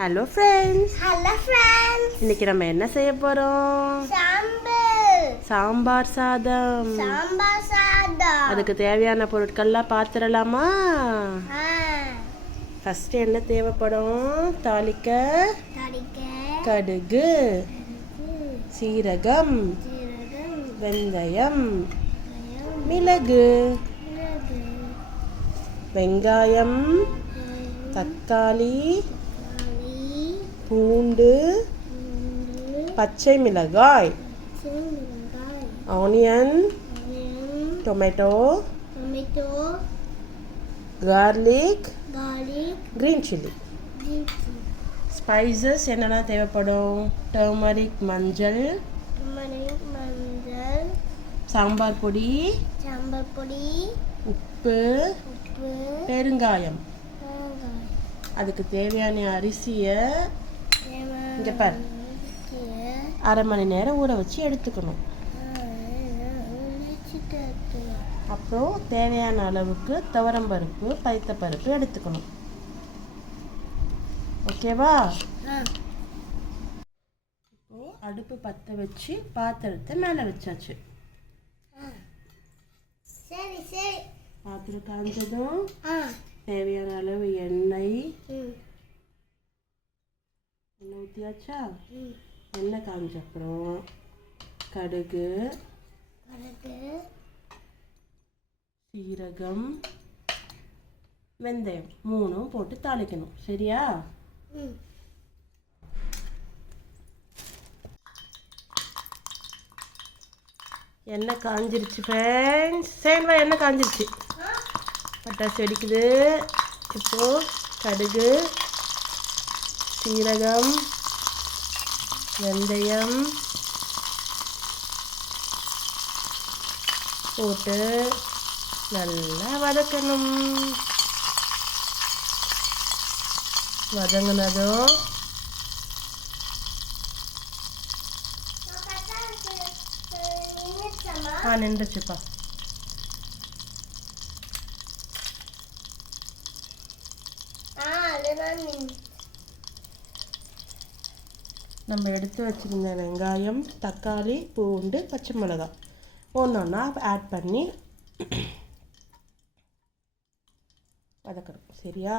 Hello friends. Hello friends. இன்னைக்கு நம்ம என்ன செய்ய போறோம்? சாம்பார் சாதம். அதுக்கு தேவையான பொருட்கள்லாம் பார்த்துடலாமா? ஃபர்ஸ்ட் என்ன தேவைப்படும்? தாளிக்க கடுகு, சீரகம், வெந்தயம், மிளகு, வெங்காயம், தக்காளி, பூண்டு, பச்சை மிளகாய், onion, tomato, garlic, green chilli. Spices என்னெல்லாம் தேவைப்படும்? டர்மரிக், மஞ்சள், சாம்பார் பொடி, உப்பு, பெருங்காயம். அதுக்கு தேவையான அரிசியை இங்கே பார், அரை மணி நேரம் ஊற வச்சு எடுத்துக்கணும். அப்புறம் தேவையான அளவுக்கு துவரம்பருப்பு, பைத்தப்பருப்பு எடுத்துக்கணும். ஓகேவா? இப்போ அடுப்பு பற்ற வச்சு பாத்திரத்தை மேலே வச்சாச்சு. பாத்திரம் காஞ்சதும் தேவையான அளவு எண்ணெய் ஊற்றியாச்சா? எண்ணெய் காஞ்ச அப்புறம் கடுகு, சீரகம், வெந்தயம் மூணும் போட்டு தாளிக்கணும். சரியா? எண்ணெய் காஞ்சிருச்சு ஃப்ரெண்ட்ஸ். சேல்வா எண்ணெய் காஞ்சிருச்சு. பட்டாசு வெடிக்குது. இப்போ கடுகு, சீரகம், வெந்தயம் போட்டு நல்லா வதக்கணும். வதங்கினதும் நின்றுச்சுப்பா. நம்ம எடுத்து வச்சிருந்த வெங்காயம், தக்காளி, பூண்டு, பச்சை மிளகாய் ஒன்றா ஆட் பண்ணி வதக்கணும். சரியா?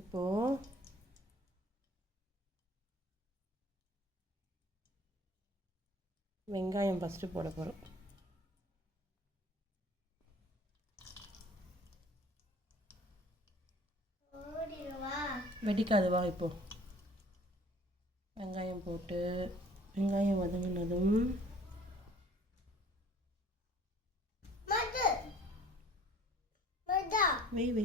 இப்போது வெங்காயம் ஃபஸ்ட்டு போட போகிறோம். வெடிக்காதுவா? இப்போது வெங்காயம் போட்டு வெங்காயம் வதங்கினதும் வை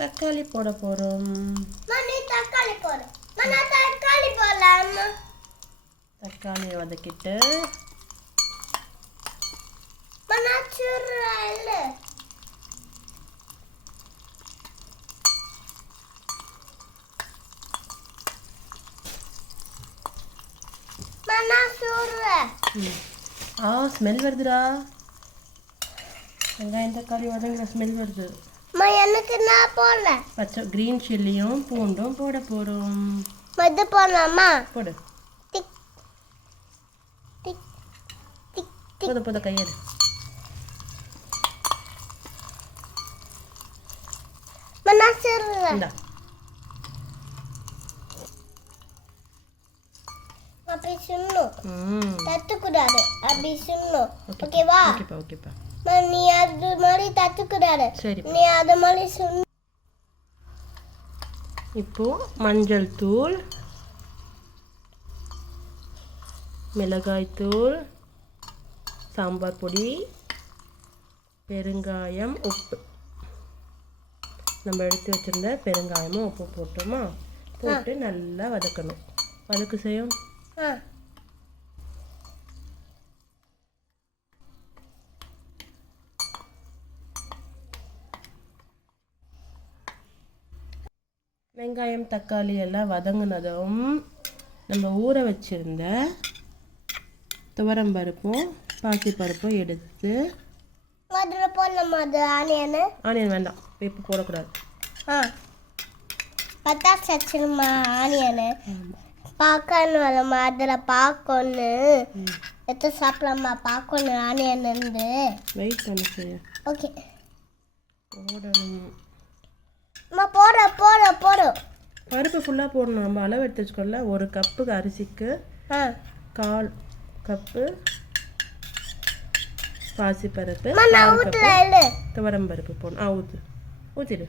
தக்காளி போட போகிறோம். தக்காளியை வதக்கிட்டு ஸ்மெல் வருதுடா. வெங்காயம் தக்காளி வதங்குற ஸ்மெல் வருது. எனக்கு நான் போடல. பச்சை கிரீன் சில்லியும் பூண்டும் போட போகிறோம். இது போடலாமா? போடு. டிக் டிக் டிக் போத போத கையெடு. இந்தா. அப்படி சொல்லணும். தட்டுக்கூடாது. அப்படி சொல்லணும். ஓகேவா? ஓகேப்பா. நீ அது மாதிரி தட்டுக்கூடாது. சரி. நீ அது மாதிரி சொல்லணும். இப்போ மஞ்சள் தூள், மிளகாய் தூள், சாம்பார் பொடி, பெருங்காயம், உப்பு. நம்ம எடுத்து வச்சிருந்த பெருங்காயமும் உப்பு போட்டோமா? போட்டு நல்லா வதக்கணும். வதக்கு செய்யும். வெங்காயம் தக்காளி எல்லாம் வதங்கினதும் நம்ம ஊற வச்சுருந்த துவரம் பருப்பும் பாசிப்பருப்பும் எடுத்து அதில் போடலாமா அது ஆனியன் வேண்டாம், இப்போ போடக்கூடாது. பட்டாசு வச்சிருமா ஆனியனு பார்க்கணும் வரமா அதில் பார்க்கணும் எடுத்து சாப்பிடலாமா பார்க்கணும் ஆனியன் இருந்து வெயிட் பண்ணு சரியா. ஓகே போடணும். போடும் பருப்பு ஃபுல்லாக போடணும். நம்ம அளவு எடுத்து வச்சுக்கோல, ஒரு கப்புக்கு அரிசிக்கு 1/4 கப்பு பாசிப்பருப்பு, 1/4 கப்பு துவரம் பருப்பு போடணும். ஊற்றிடு.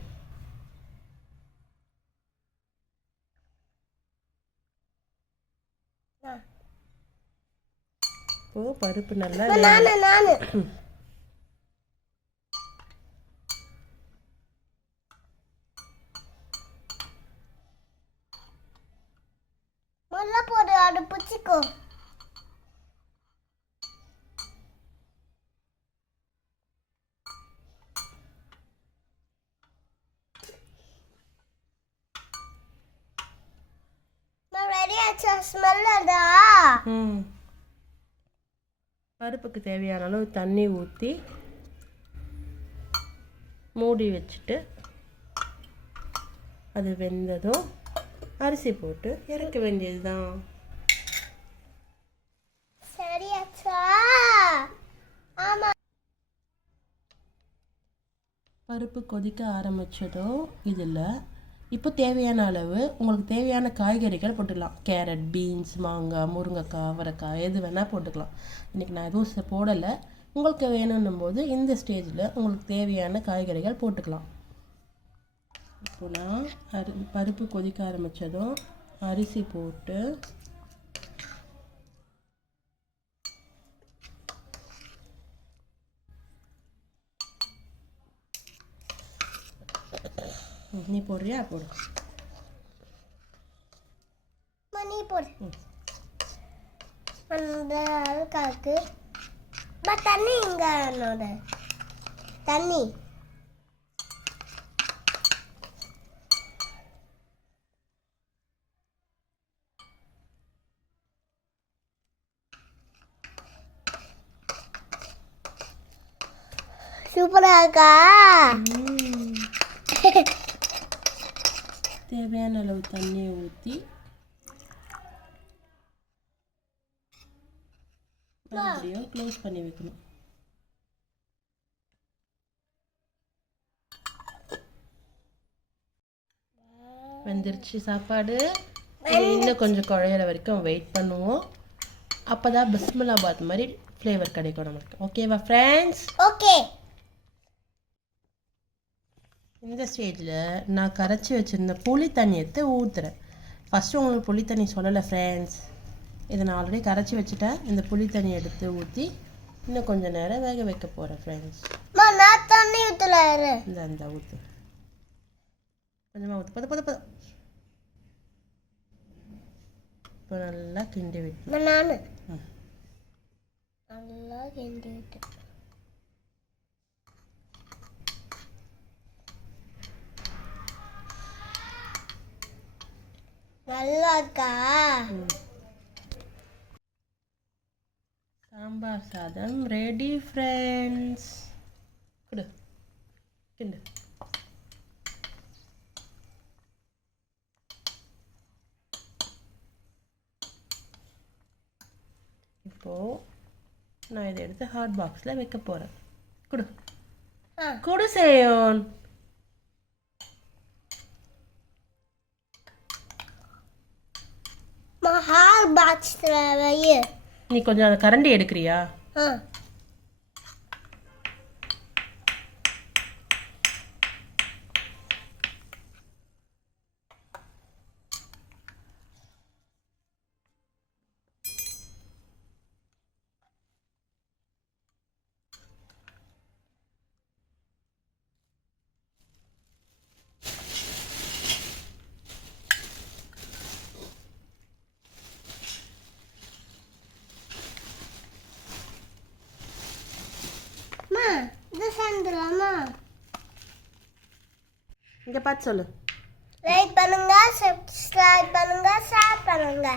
இப்போ பருப்பு நல்லா நானு முல்லை போடு அது பிடிச்சிக்கோ. ரெடி ஆச்சா? ஸ்மெல் அதா? பருப்புக்கு தேவையான அளவு தண்ணி ஊற்றி மூடி வச்சுட்டு அது வெந்ததும் அரிசி போட்டு இறக்க வேண்டியது தான். சரியாச்சா? ஆமா. பருப்பு கொதிக்க ஆரம்பித்ததும் இதில் இப்போ தேவையான அளவு உங்களுக்கு தேவையான காய்கறிகள் போட்டுக்கலாம். கேரட், பீன்ஸ், மாங்காய், முருங்கைக்காய், அவரைக்காய் எது வேணால் போட்டுக்கலாம். இன்றைக்கி நான் எதுவும் போடலை. உங்களுக்கு வேணும்னும் போது இந்த ஸ்டேஜில் உங்களுக்கு தேவையான காய்கறிகள் போட்டுக்கலாம். இப்போ நான் பருப்பு கொதிக்க ஆரம்பித்ததும் அரிசி போட்டு நீ போடுறியா? போடு. மணி போடு. அந்த அழுக்காக்கு தண்ணி இங்க என்னோட தண்ணி சூப்பரா இருக்கா? தேவையான அளவு தண்ணியை ஊற்றி மறுபடியும் க்ளோஸ் பண்ணி வைக்கணும். வெந்துருச்சு சாப்பாடு. இன்னும் கொஞ்சம் குழையிற வரைக்கும் வெயிட் பண்ணுவோம். அப்போ தான் பிஸ்மில்லாபாத் மாதிரி ஃப்ளேவர் கிடைக்கும் நமக்கு. ஓகேவா ஃப்ரெண்ட்ஸ்? ஓகே. இந்த ஸ்டேஜில் நான் கரைச்சி வச்சுருந்த புளி தண்ணி எடுத்து ஊற்றுறேன். ஃபஸ்ட்டு உங்களுக்கு புளி தண்ணி சொல்லலை ஃப்ரெண்ட்ஸ். இதை நான் ஆல்ரெடி கரைச்சி வச்சுட்டேன். இந்த புளி தண்ணி எடுத்து ஊற்றி இன்னும் கொஞ்சம் நேரம் வேக வைக்க போகிறேன் ஃப்ரெண்ட்ஸ். நான் தண்ணி ஊற்றல. இந்த ஊற்று கொஞ்சமாக ஊற்று. பத இப்போ நல்லா கிண்டி விட்டு நான் நல்லா கிண்டி விட்டு நல்லா இருக்கா? சாம்பார் சாதம் ரெடி ஃப்ரெண்ட்ஸ். குடு கிண்டு. இப்போது நான் இதை எடுத்து ஹாட் பாக்ஸில் வைக்க போகிறேன். குடு சேயோன். ஹாட் பாக்ஸில் வை. நீ கொஞ்சம் அந்த கரண்டி எடுக்கிறியா? சேர்ந்துலாமா? இங்கே பார்த்து சொல்லு. வெயிட் பண்ணுங்க. சப்ஸ்கிரைப் பண்ணுங்க, ஷேர் பண்ணுங்க.